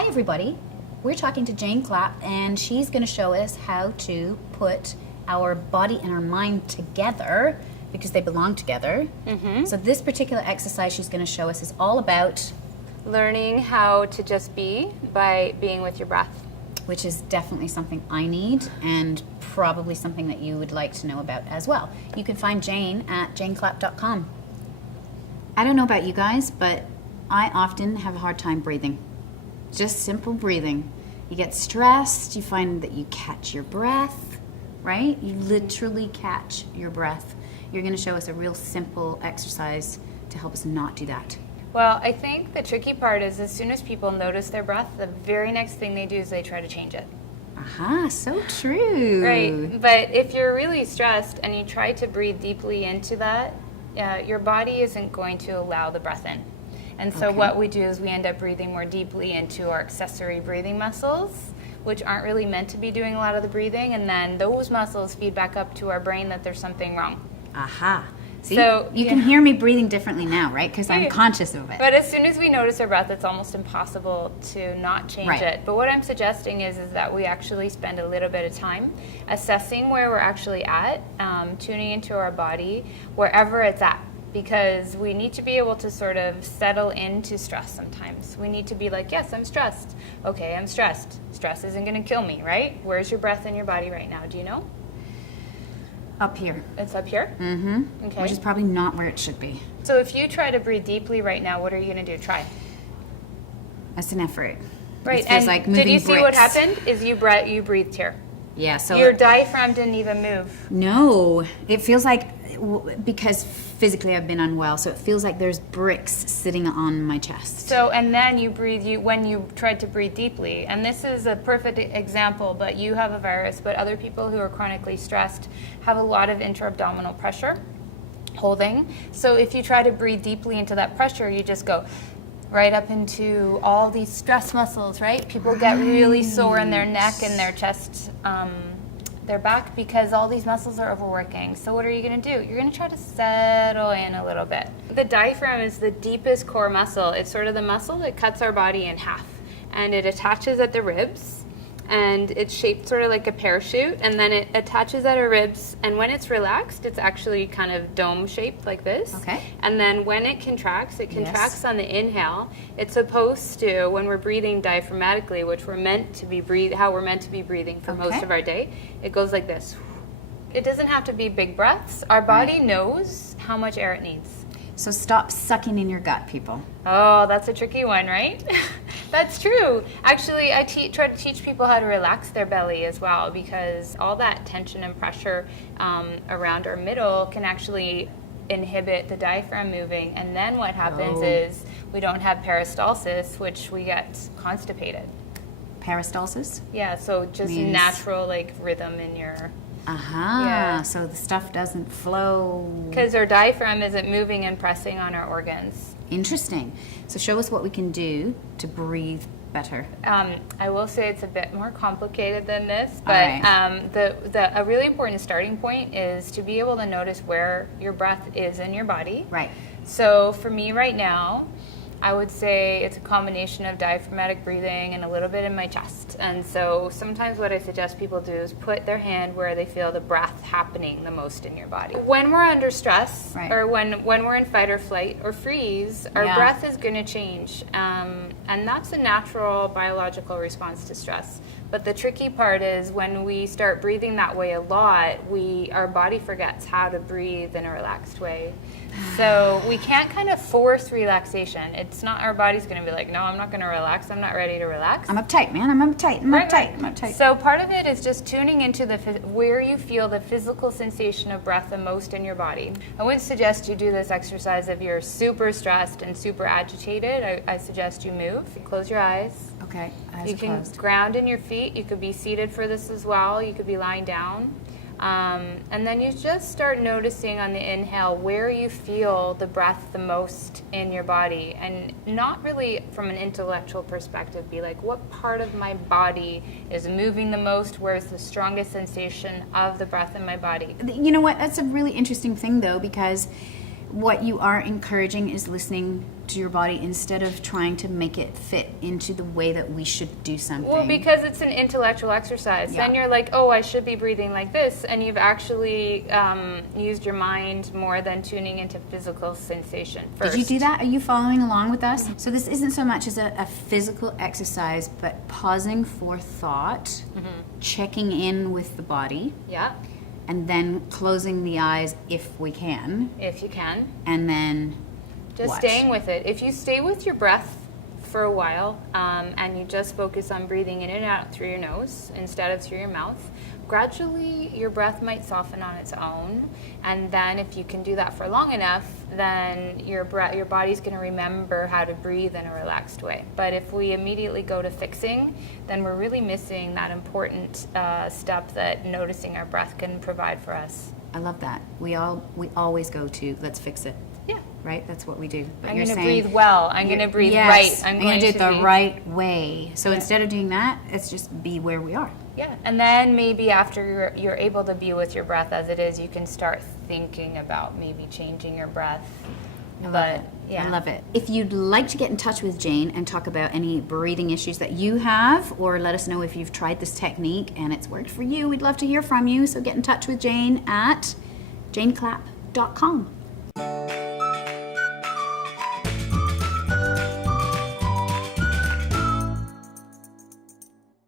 Hi everybody, we're talking to Jane Clapp and she's going to show us how to put our body and our mind together because they belong together. So this particular exercise she's going to show us is all about learning how to just be by being with your breath. Which is definitely something I need and probably something that you would like to know about as well. You can find Jane at janeclapp.com. I don't know about you guys, but I often have a hard time breathing. Just simple breathing. You get stressed, you find that you catch your breath, right? You literally catch your breath. You're going to show us a real simple exercise to help us not do that. Well, I think the tricky part is as soon as people notice their breath, the very next thing they do is they try to change it. Aha, so true. Right, but if you're really stressed and you try to breathe deeply into that, your body isn't going to allow the breath in. And so what we do is we end up breathing more deeply into our accessory breathing muscles, which aren't really meant to be doing a lot of the breathing, and then those muscles feed back up to our brain that there's something wrong. Aha. See, so, you can hear me breathing differently now, right? Because I'm conscious of it. But as soon as we notice our breath, it's almost impossible to not change it. But what I'm suggesting is that we actually spend a little bit of time assessing where we're actually at, tuning into our body, wherever it's at. Because we need to be able to sort of settle into stress sometimes. We need to be like, yes, I'm stressed. Okay, I'm stressed. Stress isn't going to kill me, right? Where's your breath in your body right now? Do you know? Up here. It's up here? Mm-hmm. Okay. Which is probably not where it should be. So if you try to breathe deeply right now, what are you going to do? Try. That's an effort. Right, It feels and like moving did you see bricks. what happened? Is you breathed here. Yeah, so... Your diaphragm didn't even move. No, it feels like, because physically I've been unwell, so it feels like there's bricks sitting on my chest. So, and then you breathe, when you tried to breathe deeply, and this is a perfect example, but you have a virus, but other people who are chronically stressed have a lot of intra-abdominal pressure, holding. So if you try to breathe deeply into that pressure, you just go right up into all these stress muscles, right? People get really sore in their neck and their chest, their back, because all these muscles are overworking. So what are you going to do? You're going to try to settle in a little bit. The diaphragm is the deepest core muscle. It's sort of the muscle that cuts our body in half. And it attaches at the ribs. And it's shaped sort of like a parachute. And then it attaches at our ribs. And when it's relaxed, it's actually kind of dome shaped like this. Okay. And then when it contracts on the inhale. It's supposed to, when we're breathing diaphragmatically, which we're meant to be how we're meant to be breathing for most of our day, it goes like this. It doesn't have to be big breaths. Our body knows how much air it needs. So stop sucking in your gut, people. Oh, that's a tricky one, right? That's true. Actually, I try to teach people how to relax their belly as well, because all that tension and pressure around our middle can actually inhibit the diaphragm moving. And then what happens is we don't have peristalsis, which we get constipated. Peristalsis? Yeah, so just natural like rhythm in your... So the stuff doesn't flow. Because our diaphragm isn't moving and pressing on our organs. Interesting. So show us what we can do to breathe better. I will say it's a bit more complicated than this, but a really important starting point is to be able to notice where your breath is in your body. Right. So for me right now, I would say it's a combination of diaphragmatic breathing and a little bit in my chest. And so sometimes what I suggest people do is put their hand where they feel the breath happening the most in your body. When we're under stress, or when we're in fight or flight or freeze, our breath is going to change. And that's a natural biological response to stress. But the tricky part is when we start breathing that way a lot, our body forgets how to breathe in a relaxed way. So we can't kind of force relaxation. It's not our body's going to be like, no, I'm not going to relax. I'm not ready to relax. I'm uptight, man. I'm uptight. I'm uptight. So part of it is just tuning into where you feel the physical sensation of breath the most in your body. I wouldn't suggest you do this exercise if you're super stressed and super agitated. I suggest you move. Close your eyes. Okay. You can ground in your feet. You could be seated for this as well. You could be lying down. And then you just start noticing on the inhale where you feel the breath the most in your body, and not really from an intellectual perspective, be like, what part of my body is moving the most? Where's the strongest sensation of the breath in my body? You know what? That's a really interesting thing, though, because what you are encouraging is listening to your body instead of trying to make it fit into the way that we should do something. Well, because it's an intellectual exercise. Yeah. Then you're like, oh, I should be breathing like this. And you've actually used your mind more than tuning into physical sensation first. Did you do that? Are you following along with us? So this isn't so much as a physical exercise, but pausing for thought, checking in with the body, Yeah, and then closing the eyes if we can, if you can. and then Just watch. staying with it. If you stay with your breath for a while and you just focus on breathing in and out through your nose instead of through your mouth, gradually your breath might soften on its own. And then if you can do that for long enough, then your body's going to remember how to breathe in a relaxed way. But if we immediately go to fixing, then we're really missing that important step that noticing our breath can provide for us. I love that. We always go to let's fix it. Yeah. Right? That's what we do. But I'm you're going to saying breathe well. I'm going to breathe yes, right. I'm going to do it the be- right way. So Yeah. instead of doing that, it's just be where we are. Yeah, and then maybe after you're able to be with your breath as it is, you can start thinking about maybe changing your breath. I love But, it. yeah. I love it. If you'd like to get in touch with Jane and talk about any breathing issues that you have, or let us know if you've tried this technique and it's worked for you, we'd love to hear from you. So get in touch with Jane at janeclap.com.